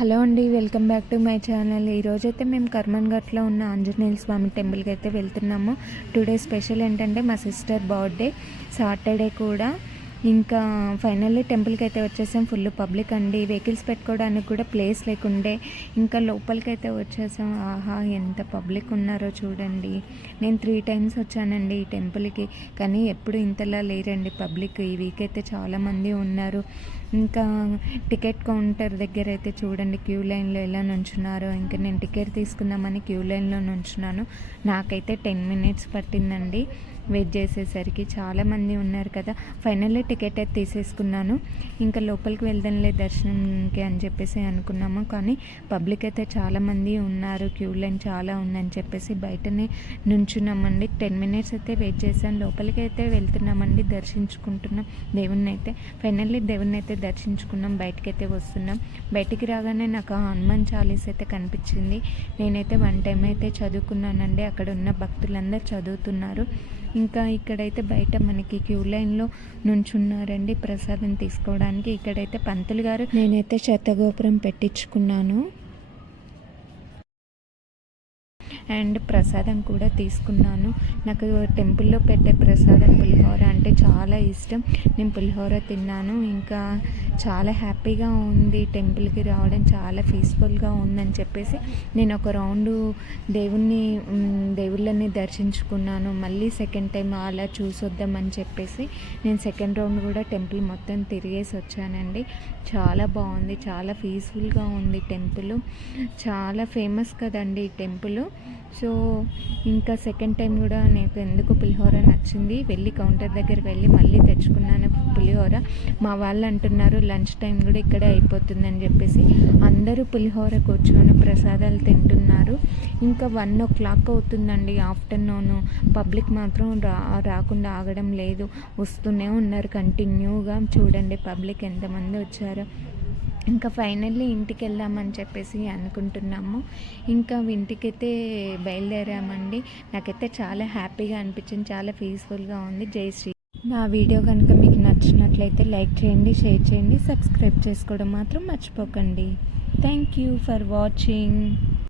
Hello అండి, welcome back to my channel. ఈరోజైతే మేము కర్మన్ఘట్లో ఉన్న ఆంజనేయ స్వామి టెంపుల్కి అయితే వెళ్తున్నాము. టుడే స్పెషల్ ఏంటంటే మా సిస్టర్ బర్త్డే, సాటర్డే కూడా. ఇంకా ఫైనల్లీ టెంపుల్కి అయితే వచ్చేసాం. ఫుల్ పబ్లిక్ అండి, వెహికల్స్ పెట్టుకోవడానికి కూడా ప్లేస్ లేకుండే. ఇంకా లోపలికి అయితే వచ్చేసాం. ఆహా, ఎంత పబ్లిక్ ఉన్నారో చూడండి. నేను 3 times వచ్చానండి ఈ టెంపుల్కి, కానీ ఎప్పుడు ఇంతలా లేరండి పబ్లిక్. ఈ వీక్ అయితే చాలామంది ఉన్నారు. ఇంకా టికెట్ కౌంటర్ దగ్గర అయితే చూడండి క్యూ లైన్లో ఎలా నుంచున్నారో. ఇంకా నేను టికెట్ తీసుకుందామని క్యూ లైన్లో నుంచున్నాను. నాకైతే 10 minutes పట్టిందండి వెయిట్ చేసేసరికి. చాలామంది ఉన్నారు కదా. ఫైనల్లీ టికెట్ అయితే తీసేసుకున్నాను. ఇంకా లోపలికి వెళ్దాంలే దర్శనంకి అని చెప్పేసి అనుకున్నాము, కానీ పబ్లిక్ అయితే చాలామంది ఉన్నారు, క్యూ లైన్ చాలా ఉందని చెప్పేసి బయటనే నుంచున్నామండి. 10 minutes అయితే వెయిట్ చేశాను. లోపలికి అయితే వెళ్తున్నామండి, దర్శించుకుంటున్నాం దేవుణ్ణి అయితే. ఫైనల్లీ దేవుణ్ణి అయితే దర్శించుకున్నాం. బయటకైతే వస్తున్నాం. బయటికి రాగానే నాకు హనుమాన్ చాలీస్ అయితే కనిపించింది. నేనైతే 1 time అయితే చదువుకున్నానండి. అక్కడ ఉన్న భక్తులందరూ చదువుతున్నారు. ఇంకా ఇక్కడైతే బయట మనకి క్యూ లైన్లో నుంచున్నారండి ప్రసాదం తీసుకోవడానికి. ఇక్కడైతే పంతులు గారు, నేనైతే శతగోపురం పెట్టించుకున్నాను అండ్ ప్రసాదం కూడా తీసుకున్నాను. నాకు టెంపుల్లో పెట్టే ప్రసాదం పులిహోర అంటే చాలా ఇష్టం. నేను పులిహోర తిన్నాను. ఇంకా చాలా హ్యాపీగా ఉంది టెంపుల్కి రావడం, చాలా పీస్ఫుల్గా ఉందని చెప్పేసి నేను ఒక రౌండ్ దేవుళ్ళని దర్శించుకున్నాను. మళ్ళీ సెకండ్ టైం అలా చూసొద్దామని చెప్పేసి నేను సెకండ్ రౌండ్ కూడా టెంపుల్ మొత్తం తిరిగేసి వచ్చానండి. చాలా బాగుంది, చాలా పీస్ఫుల్గా ఉంది టెంపుల్. చాలా ఫేమస్ కదండి ఈ టెంపుల్. సో ఇంకా సెకండ్ టైం కూడా నాకు ఎందుకు పులిహోర నచ్చింది. వెళ్ళి కౌంటర్ దగ్గర వెళ్ళి మళ్ళీ తెచ్చుకున్నాను పులిహోర. మా వాళ్ళు అంటున్నారు లంచ్ టైం కూడా ఇక్కడే అయిపోతుందని చెప్పేసి అందరూ పులిహోర కూర్చొని ప్రసాదాలు తింటున్నారు. ఇంకా 1 o'clock అవుతుందండి ఆఫ్టర్నూన్. పబ్లిక్ మాత్రం రాకుండా ఆగడం లేదు, వస్తూనే ఉన్నారు కంటిన్యూగా. చూడండి పబ్లిక్ ఎంతమంది వచ్చారో. ఇంకా ఫైనల్లీ ఇంటికి వెళ్దామని చెప్పేసి అనుకుంటున్నాము. ఇంకా ఇంటికైతే బయలుదేరామండి. నాకైతే చాలా హ్యాపీగా అనిపించింది, చాలా పీస్ఫుల్గా ఉంది. జై శ్రీ. నా వీడియో కనుక మీకు నచ్చినట్లయితే లైక్ చేయండి, షేర్ చేయండి, సబ్స్క్రైబ్ చేసుకోవడం మాత్రం మర్చిపోకండి. Thank you for watching.